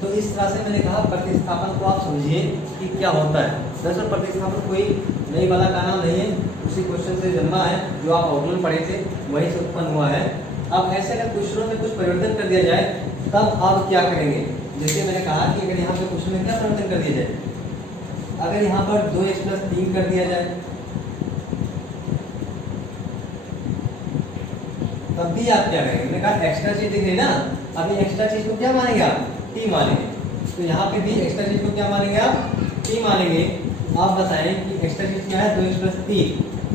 तो इस तरह से मैंने कहा प्रतिस्थापन को आप समझिए कि क्या होता है। दरअसल प्रतिस्थापन कोई नई वाला का नाम नहीं है, उसी क्वेश्चन से जन्मा है जो आप अवकलन पढ़े थे, वहीं से उत्पन्न हुआ है। अब ऐसे अगर क्वेश्चनों में कुछ परिवर्तन कर दिया जाए तब आप क्या करेंगे। जैसे मैंने कहा कि अगर यहाँ पे क्वेश्चन में क्या परिवर्तन कर दिया जाए, अगर यहाँ पर 2x + 3 कर दिया जाए तब भी आप क्या करेंगे। मैंने कहा एक्स्ट्रा चीज दिख रही ना, अभी एक्स्ट्रा चीज को क्या मानेंगे आप, t मानेंगे। तो यहाँ पे भी एक्स्ट्रा चीज को क्या मानेंगे आप, t मानेंगे। आप बताएं कि एक्स्ट्रा चीज क्या है, 2x + 3,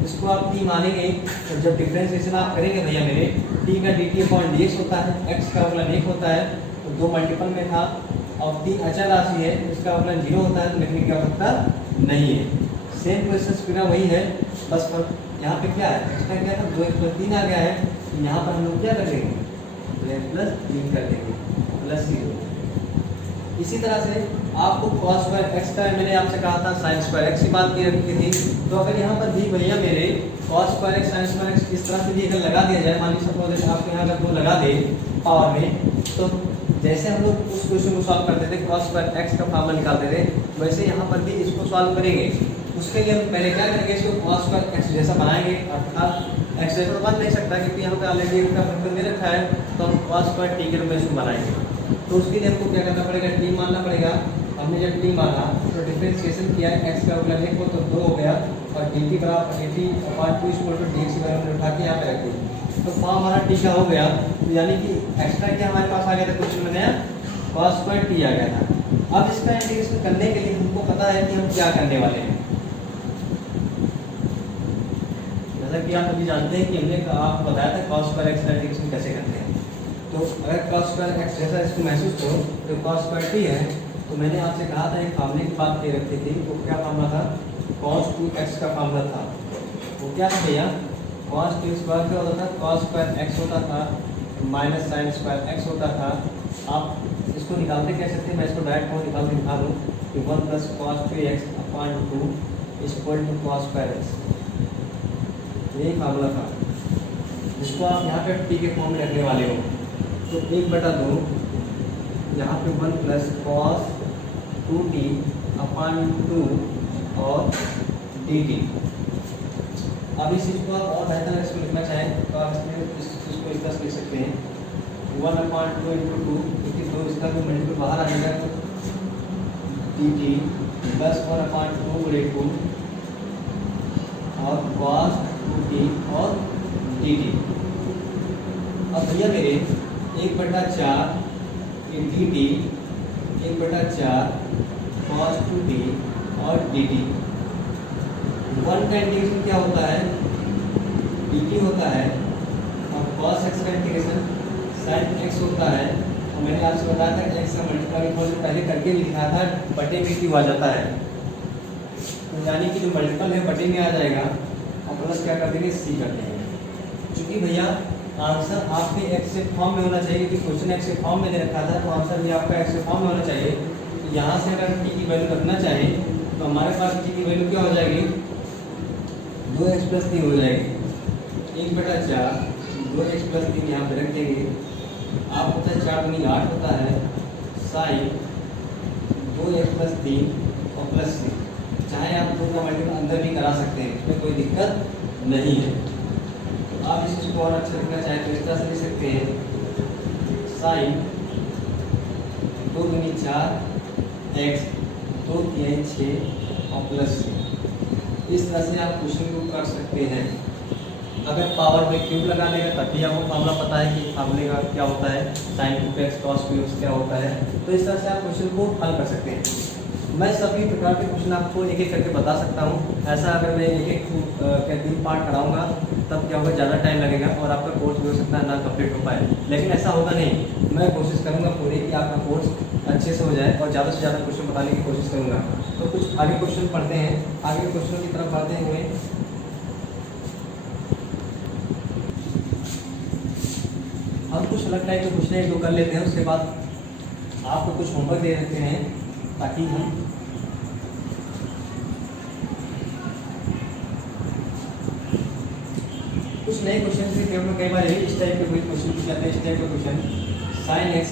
इसको आप t मानेंगे। तो जब डिफरेंशिएशन आप करेंगे भैया मेरे, t का dt/dx होता है, x का अवकलन 1 होता है, तो 2 मल्टीपल में था, और 3 अचल राशि है, इसका अवकलन 0 होता है, तो लिखने की आवश्यकता नहीं है। सेम क्वेश्चन पूरा वही है, बस यहाँ पे क्या है, एक्स्ट्रा क्या था, 2x + 3 आ गया है। यहाँ पर हम लोग क्या कर देंगे, +3 कर देंगे +0। इसी तरह से आपको cos स्क्वायर x का मैंने आपसे कहा था sin स्क्वायर x की बात की रखी थी। तो अगर यहाँ पर भी भैया मेरे cos square x sin square x इस तरह से भी अगर लगा दिया जाए, मान लीजिए सपोज आपके यहाँ अगर वो लगा दे पावर में, तो जैसे हम लोग उस क्वेश्चन को सॉल्व करते थे cos स्क्वायर x का फार्मूला निकालते थे, वैसे यहाँ पर भी इसको सॉल्व करेंगे। उसके लिए हम पहले क्या करेंगे, इसको cos स्क्वायर x जैसा बनाएंगे, अर्थात x जैसा तो बन नहीं सकता क्योंकि यहाँ पे ऑलरेडी एक का फंक्शन दे रखा है, तो हम cos स्क्वायर t के रूप में इसको बनाएंगे। तो उसके लिए हमको क्या करना पड़ेगा, t मानना पड़ेगा। हमने जब t माना तो डिफरेंशिएशन किया है, x का अवकलन 1 हो तो 2 हो गया, और dt बराबर dt/2 dx की वैल्यू उठा के यहाँ पे रख दी। तो फॉर्म हमारा t का हो गया, तो यानी कि एक्स्ट्रा क्या हमारे पास आ गया था क्वेश्चन में नया, cos स्क्वायर t आ गया था। अब इसका इंटीग्रेशन करने के लिए हमको पता है कि हम क्या करने वाले हैं। जैसा कि आप अभी जानते हैं कि हमने आपको बताया था cos स्क्वायर x का इंटीग्रेशन कैसे करते हैं। तो अगर cos स्क्वायर x जैसा इसको महसूस करो तो cos स्क्वायर t है, तो मैंने आपसे कहा था एक फार्मूले की बात की रखी थी, वो क्या फार्मूला था, cos 2x का फार्मूला था। वो क्या था भैया, cos 2 स्क्वायर क्या होता था, cos स्क्वायर x होता था माइनस sin स्क्वायर x होता था। आप इसको निकालते कैसे थे, मैं इसको डायरेक्ट फॉर्म निकाल के दिखा दूँ कि 1 + cos 2x/2 = cos square x, यही फार्मूला था जिसको आप यहाँ पे t के फॉर्म में रखने वाले हो। तो 1/2 यहाँ पे 1 + cos 2t/2 और dt। अब इस चीज़ को आप और बेहतर इसको लिखना चाहें तो आप इसमें इस चीज़ को इस तरह से लिख सकते हैं, 1/2 × 2, क्योंकि 2 इसका भी मल्टीपल बाहर आ जाएगा, तो dt + 1/2 × 2 और cos 2t और dt। अब भैया मेरे 1/4 dt 1/4 cos 2t और dt। 1 का इंटीग्रेशन क्या होता है, dt होता है, और cos x का इंटीग्रेशन sin x होता है। और मैंने आपसे बताया था कि x का मल्टीप्लाई पहले करके भी दिखाया था, बटे में क्यों आ जाता है, तो यानी कि जो मल्टीपल है बटे में आ जाएगा, और प्लस क्या कर देंगे, c कर देंगे। क्योंकि भैया आंसर आपके एक्स के फॉर्म में होना चाहिए, कि क्वेश्चन एक्स के फॉर्म में दे रखा था, तो आंसर भी आपका एक्स के फॉर्म में होना चाहिए। तो यहाँ से अगर टी की वैल्यू रखना चाहे तो हमारे पास टी की वैल्यू क्या हो जाएगी, 2x + 3 हो जाएगी। 1/4 2x + 3 यहाँ पे रख देंगे, आप होता है 4 दूनी 8 होता है, साइन 2x + 3 और +3। चाहे आप 2 का मल्टीपल अंदर भी करा सकते हैं, इसमें कोई दिक्कत नहीं है। आप इस चीज़ को और अच्छा लिखना चाहें तो इस तरह से लिख सकते हैं, साइन 2 दूनी 4 x 2 3 6 और +3। इस तरह से आप क्वेश्चन को कर सकते हैं। अगर पावर में क्यूब लगा देगा तब भी आपको फार्मूला पता है कि फार्मूले का क्या होता है, sin 2x cos 2x क्या होता है। तो इस तरह से आप क्वेश्चन को हल कर सकते हैं। मैं सभी प्रकार के क्वेश्चन आपको एक एक करके बता सकता हूँ। ऐसा अगर मैं एक एक 3 पार्ट कराऊंगा तब क्या होगा, ज़्यादा टाइम लगेगा और आपका कोर्स भी हो सकता है ना कंप्लीट हो पाए, लेकिन ऐसा होगा नहीं। मैं कोशिश करूँगा पूरी कि आपका कोर्स अच्छे से हो जाए और ज़्यादा से ज़्यादा क्वेश्चन बताने की कोशिश करूँगा। तो कुछ आगे क्वेश्चन पढ़ते हैं, आगे क्वेश्चन की तरफ बढ़ते हुए हम कुछ अलग टाइप के क्वेश्चन जो कर लेते हैं, उसके बाद आपको कुछ होमवर्क दे देते हैं ताकि हम कुछ नए क्वेश्चन से पेपर में कई बार इस टाइप के कोई क्वेश्चन पूछ जाते हैं। इस टाइप का question sin x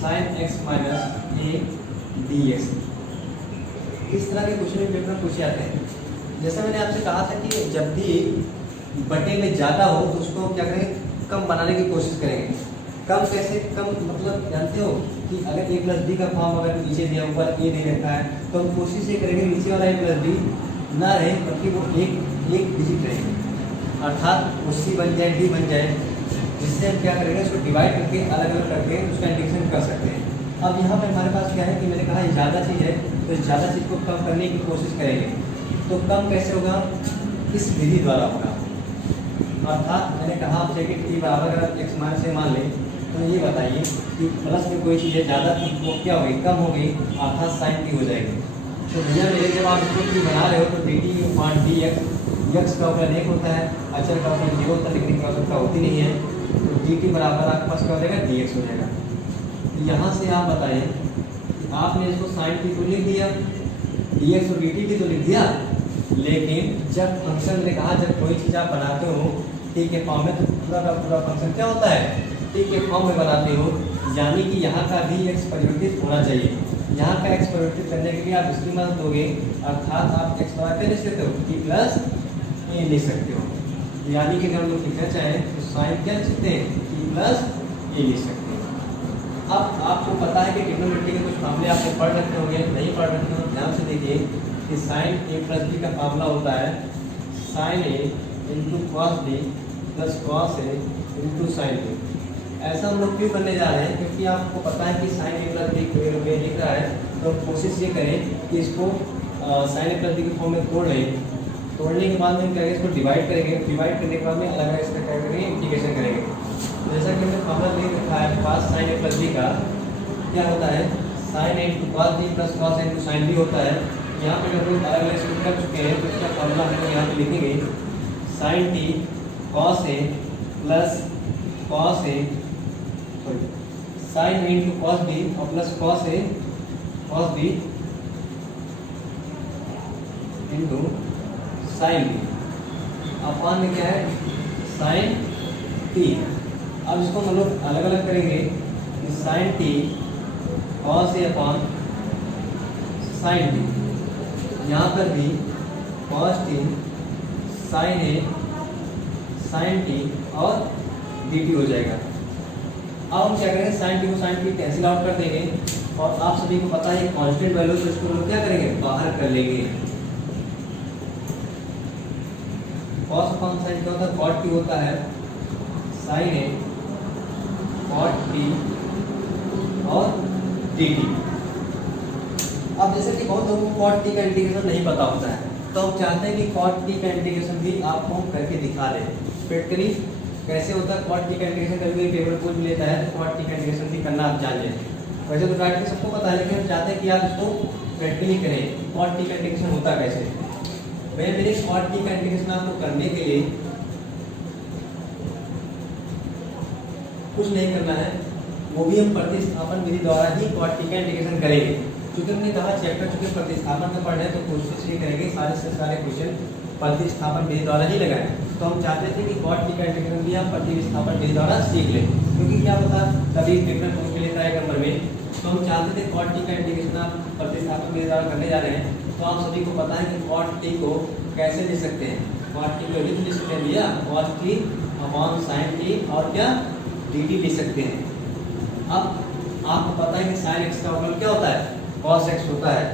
sin x - a dx, इस तरह के क्वेश्चन पेपर में पूछे जाते हैं। जैसा मैंने आपसे कहा था कि जब भी बटे में ज़्यादा हो तो उसको क्या करेंगे, कम बनाने की कोशिश करेंगे। कम कैसे, कम मतलब जानते हो कि अगर a + b का फॉर्म अगर नीचे दिया ऊपर a दे रखा है तो हम कोशिश ये करेंगे नीचे वाला a + b ना रहे, बल्कि वो एक डिजिट रहे, अर्थात वो c बन जाए, d बन जाए, जिससे हम क्या करेंगे, उसको डिवाइड करके अलग अलग करके उसका इंटीग्रेशन कर सकते हैं। अब यहाँ पे हमारे पास क्या है कि मैंने कहा ज़्यादा चीज़ है तो इस ज़्यादा चीज़ को कम करने की कोशिश करेंगे। तो कम कैसे होगा, इस विधि द्वारा होगा। अर्थात मैंने कहा आपसे कि t बराबर अगर x - a मान लें तो ये बताइए कि प्लस में कोई चीज़ ज़्यादा थी वो क्या होगी, कम होगी, अर्थात sin t हो जाएगी। तो भैया मेरे जब आप इसको t बना रहे हो तो dt/dx, x का अवकलन 1 होता है, अचर का अवकलन 0 होता है, लेकिन आवश्यकता होती नहीं है। तो dt बराबर आपके पास क्या हो जाएगा, dx हो जाएगा। यहाँ से आप बताएं कि आपने इसको साइन टी तो लिख दिया, dx और dt भी तो लिख दिया, लेकिन जब फंक्शन ने कहा जब कोई चीज़ आप बनाते हो टी के फॉर्म में तो पूरा का पूरा फंक्शन क्या होता है, टी के फॉर्म में बनाते हो, यानी कि यहाँ का भी एक्स परिवर्तित होना चाहिए। यहाँ का एक्स परिवर्तित करने के लिए आप इसकी मदद दोगे, अर्थात आप एक्स बना लिख सकते हो टी प्लस ए लिख सकते हो, यानी कि अगर हम लोग लिखना चाहें तो साइन क्या लिख सकते हैं, टी प्लस ए लिख सकते हैं। अब आपको पता है कि ट्रिग्नोमेट्री के कुछ मामले आपने पढ़ रखे होंगे, नहीं पढ़ रखे हो ध्यान से देखिए कि साइन ए प्लस बी का फार्मूला होता है sine A into cos B plus cos A into sine B. ऐसा हम लोग क्यों करने जा रहे हैं, क्योंकि आपको पता है कि साइन ए प्लस बी को लिख रहा है, तो कोशिश ये करें कि इसको साइन ए प्लस बी के फॉर्म में तोड़ लें। तोड़ने के बाद में करेंगे इसको डिवाइड करेंगे, डिवाइड करने के बाद में अलग अलग इसका क्या करेंगे, इंटीग्रेशन करेंगे। तो जैसा कि हमने फार्मूला दे रखा है पास साइन ए प्लस बी का क्या होता है, sine A into cos B plus cos A into sine B होता है। यहाँ पे जब लोग अलग अलग इसको कर चुके हैं तो इसका फार्मूला हम लोग यहाँ पे लिखेंगे sine T cos A plus cos A sine A into cos B और plus cos A cos B into sine B upon में क्या है साइन टी। अब इसको हम लोग अलग अलग करेंगे, साइन टी कॉस ए अपॉन साइन टी, यहाँ पर भी कॉस टी साइन ए साइन टी और डी टी हो जाएगा। अब हम क्या करेंगे, साइन टी को साइन टी कैंसिल आउट कर देंगे, और आप सभी को पता है कांस्टेंट वैल्यू तो इसको लोग क्या करेंगे, बाहर कर लेंगे। कॉस अपॉन साइन क्या होता है, कॉट टी होता है साइन ए कॉट टी और डी टी। अब जैसे कि बहुत लोगों को कॉट टी का इंटीग्रेशन नहीं पता होता है, तो हम चाहते हैं कि कॉट टी का इंटीग्रेशन भी आपको हम करके दिखा दें प्रैक्टिकली कैसे होता है। कॉट टी का इंटीग्रेशन कभी भी पेपर कोई भी लेता है तो कॉट टी का इंटीग्रेशन भी करना आप जान लें। वैसे तो प्रैक्टिस सबको पता है, लेकिन हम चाहते हैं कि आप इसको प्रैक्टिकली करें कॉट टी का इंटीग्रेशन होता कैसे। मेरे कॉट टी का इंटीग्रेशन आपको करने के लिए कुछ नहीं करना है, वो भी हम प्रतिस्थापन विधि द्वारा ही कॉट टी का इंटीग्रेशन करेंगे। क्योंकि हमने कहा चैप्टर चूंकि प्रतिस्थापन में पढ़ रहे हैं तो कोशिश ये करेंगे सारे से सारे क्वेश्चन प्रतिस्थापन विधि द्वारा ही लगाएं। तो हम चाहते थे कि कॉट टी का इंटीग्रेशन भी हम प्रतिस्थापन विधि द्वारा सीख लें, क्योंकि क्या पता कभी पेपर पूछ के लेता है नंबर में, तो हम चाहते थे कॉट टी का इंटीग्रेशन आप प्रतिस्थापन विधि द्वारा करने जा रहे हैं। तो आप सभी को पता है कि कॉट टी को कैसे लिख सकते हैं, कॉट टी को लिख सकते हैं भैया cos T upon sine T और क्या डी टी लिख सकते हैं। अब आपको पता है कि साइन एक्स का मतलब क्या होता है, कॉस एक्स होता है।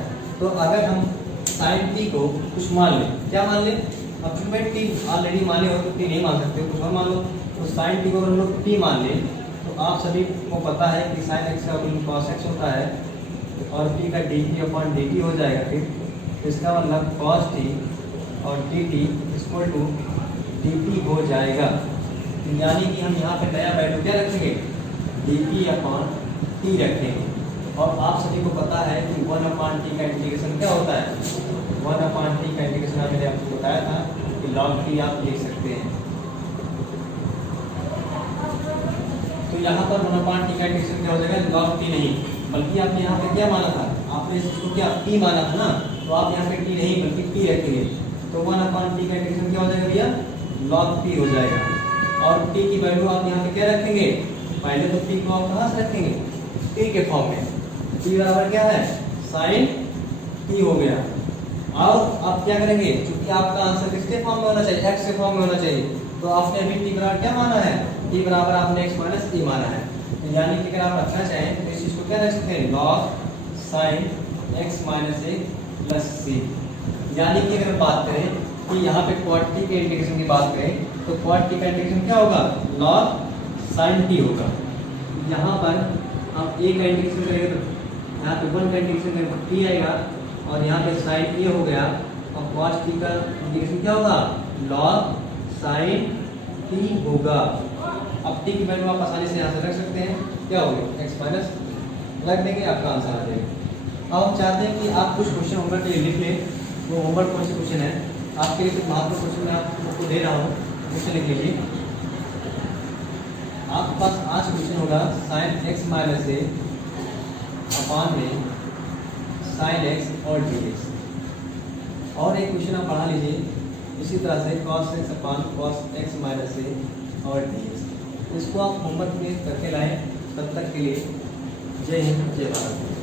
तो अगर हम साइन टी को कुछ मान लें, क्या मान लें, अब चूंकि टी ऑलरेडी माने हो तो टी नहीं मान सकते, कुछ और मान लो। तो साइन टी को अगर हम लोग टी मान लें तो आप सभी को पता है कि साइन एक्स का मतलब कॉस एक्स होता है और टी का D T upon D T हो जाएगा। फिर इसका मतलब कॉस टी और D T equal to D T हो जाएगा, यानी कि हम यहाँ पे नया वैल्यू क्या रखेंगे, डी टी अपॉन टी रखेंगे। और आप सभी को पता है कि 1 अपॉन टी का इंटीग्रेशन क्या होता है, 1 अपॉन टी का इंटीग्रेशन मैंने आपको बताया था कि log टी आप लिख सकते हैं। तो यहाँ पर 1 अपॉन टी का इंटीग्रेशन क्या हो जाएगा, log टी नहीं, बल्कि आपने यहाँ पे क्या माना था, आपने इसको क्या टी माना था ना, तो आप यहाँ पे टी नहीं बल्कि टी रखेंगे। तो 1 अपॉन टी का इंटीग्रेशन क्या हो जाएगा भैया, log टी हो जाएगा। और टी की वैल्यू आप यहाँ पे क्या रखेंगे, पहले तो टी को आप कहाँ से रखेंगे, टी के फॉर्म में, टी बराबर क्या है साइन टी हो गया। और आप क्या करेंगे, क्योंकि आपका आंसर किसके फॉर्म में होना चाहिए, एक्स के फॉर्म में होना चाहिए, तो आपने अभी टी बराबर क्या माना है, टी बराबर आपने एक्स माइनस टी माना है। तो यानी कि अगर आप रखना चाहें तो इस चीज को क्या रख सकते हैं, लॉग साइन एक्स माइनस ए प्लस सी। यानी कि अगर बात करें कि यहाँ पे क्वाड टी के इंटीग्रेशन की बात करें तो क्वाड टी का इंटीग्रेशन क्या होगा, लॉग साइन टी होगा। यहाँ पर आप ए का इंटीग्रेशन करेंगे तो यहाँ पे 1 का इंटीग्रेशन करेंगे तो टी आएगा, और यहाँ पे साइन ए हो गया, और कॉस टी का इंटीग्रेशन क्या होगा, लॉग साइन टी होगा। अब टी की वैल्यू आप आसानी से यहाँ से रख सकते हैं, क्या हो गया एक्स माइनस रख देंगे, आपका आंसर आ जाएगा। अब हम चाहते हैं कि आप कुछ क्वेश्चन होमवर्क के लिए लिख लें। वो होमवर्क कौन से क्वेश्चन है आपके लिए, कुछ महत्वपूर्ण क्वेश्चन मैं आपको दे रहा हूँ, क्वेश्चन लिख लीजिए। आपके पास आज क्वेश्चन होगा साइन एक्स माइनस ए अपॉन में साइन एक्स और डी एक्स। और एक क्वेश्चन आप पढ़ा लीजिए इसी तरह से cos x अपान cos x माइनस ए और डी एक्स। इसको आप होमवर्क में करके लाएँ। तब तक के लिए जय हिंद जय भारत।